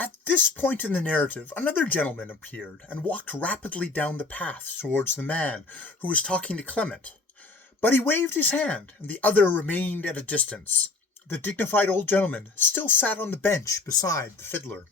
At this point in the narrative, another gentleman appeared and walked rapidly down the path towards the man who was talking to Clement. But he waved his hand, and the other remained at a distance. The dignified old gentleman still sat on the bench beside the fiddler.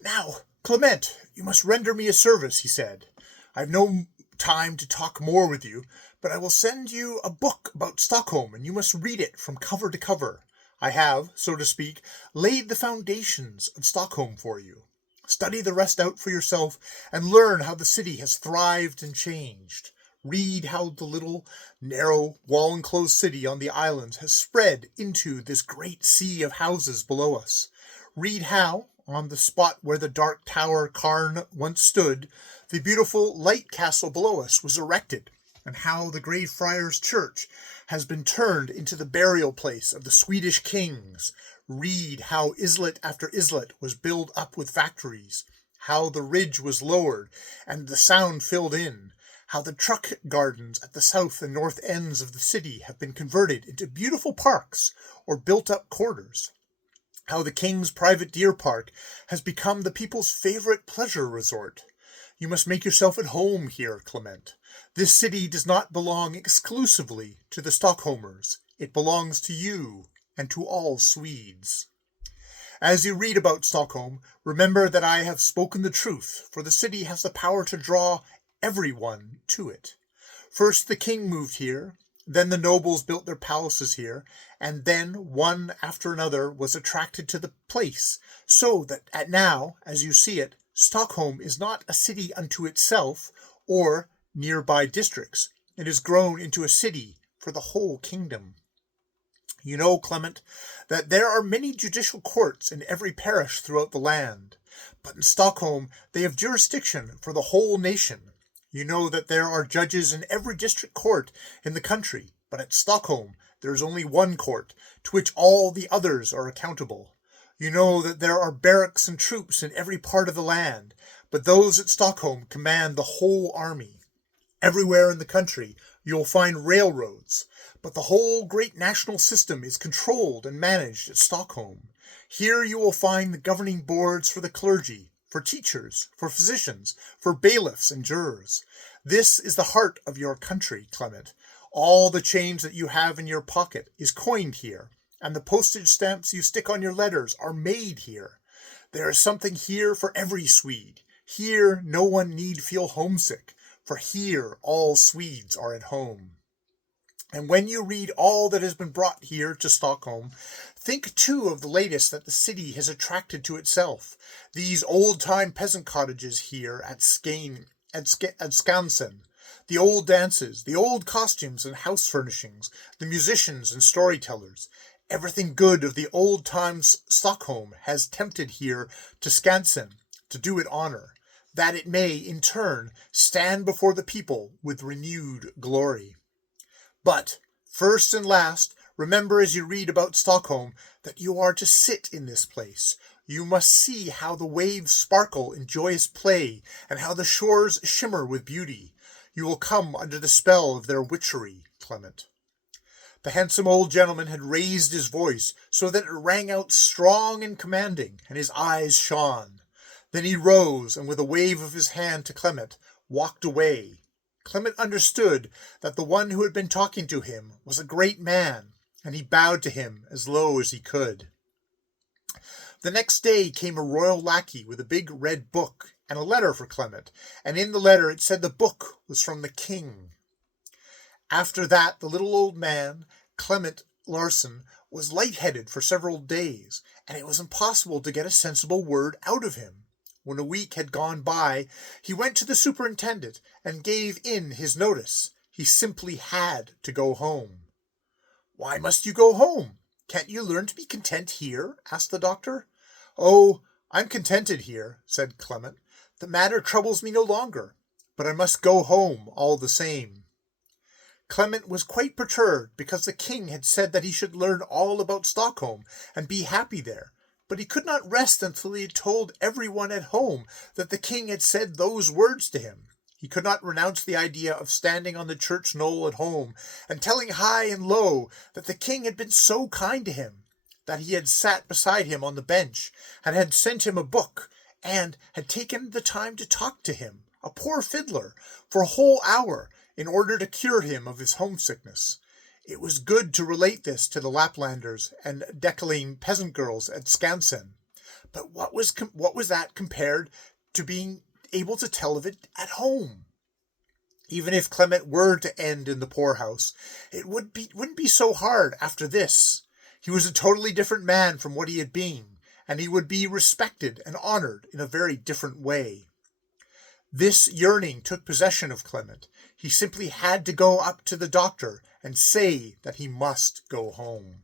"Now, Clement, you must render me a service," he said. "I have no time to talk more with you, but I will send you a book about Stockholm, and you must read it from cover to cover. I have, so to speak, laid the foundations of Stockholm for you. Study the rest out for yourself, and learn how the city has thrived and changed. Read how the little, narrow, wall-enclosed city on the islands has spread into this great sea of houses below us. Read how, on the spot where the dark tower Carn once stood, the beautiful light castle below us was erected, and how the Grey Friars Church has been turned into the burial place of the Swedish kings. Read how islet after islet was built up with factories, how the ridge was lowered and the sound filled in, how the truck gardens at the south and north ends of the city have been converted into beautiful parks or built-up quarters, how the king's private deer park has become the people's favorite pleasure resort. You must make yourself at home here, Clement. This city does not belong exclusively to the Stockholmers. It belongs to you and to all Swedes. As you read about Stockholm, remember that I have spoken the truth, for the city has the power to draw everyone to it. First the king moved here, then the nobles built their palaces here, and then one after another was attracted to the place, so that now, as you see it, Stockholm is not a city unto itself, or nearby districts. It has grown into a city for the whole kingdom. You know, Clement, that there are many judicial courts in every parish throughout the land, but in Stockholm they have jurisdiction for the whole nation. You know that there are judges in every district court in the country, but at Stockholm there is only one court, to which all the others are accountable. You know that there are barracks and troops in every part of the land, but those at Stockholm command the whole army. Everywhere in the country you will find railroads, but the whole great national system is controlled and managed at Stockholm. Here you will find the governing boards for the clergy, for teachers, for physicians, for bailiffs and jurors. This is the heart of your country, Clement. All the change that you have in your pocket is coined here, and the postage stamps you stick on your letters are made here. There is something here for every Swede. Here no one need feel homesick, for here all Swedes are at home. And when you read all that has been brought here to Stockholm, think too of the latest that the city has attracted to itself. These old-time peasant cottages here at Skansen, the old dances, the old costumes and house furnishings, the musicians and storytellers. Everything good of the old times Stockholm has tempted here to Skansen, to do it honor, that it may, in turn, stand before the people with renewed glory. But, first and last, remember as you read about Stockholm that you are to sit in this place. You must see how the waves sparkle in joyous play, and how the shores shimmer with beauty. You will come under the spell of their witchery, Clement. The handsome old gentleman had raised his voice so that it rang out strong and commanding, and his eyes shone. Then he rose, and with a wave of his hand to Clement, walked away. Clement understood that the one who had been talking to him was a great man, and he bowed to him as low as he could. The next day came a royal lackey with a big red book and a letter for Clement, and in the letter it said the book was from the king. After that, the little old man, Clement Larsson, was light-headed for several days, and it was impossible to get a sensible word out of him. When a week had gone by, he went to the superintendent and gave in his notice. He simply had to go home. "Why must you go home? Can't you learn to be content here?" asked the doctor. "Oh, I'm contented here," said Clement. "The matter troubles me no longer, but I must go home all the same." Clement was quite perturbed because the king had said that he should learn all about Stockholm and be happy there. But he could not rest until he had told everyone at home that the king had said those words to him. He could not renounce the idea of standing on the church knoll at home and telling high and low that the king had been so kind to him. that he had sat beside him on the bench, and had sent him a book, and had taken the time to talk to him, a poor fiddler, for a whole hour, in order to cure him of his homesickness. It was good to relate this to the Laplanders and Decaline peasant girls at Sknsn, but what was that compared to being able to tell of it at home? Even if Clement were to end in the poorhouse, it wouldn't be so hard after this. He was a totally different man from what he had been, and he would be respected and honored in a very different way. This yearning took possession of Clement. He simply had to go up to the doctor and say that he must go home.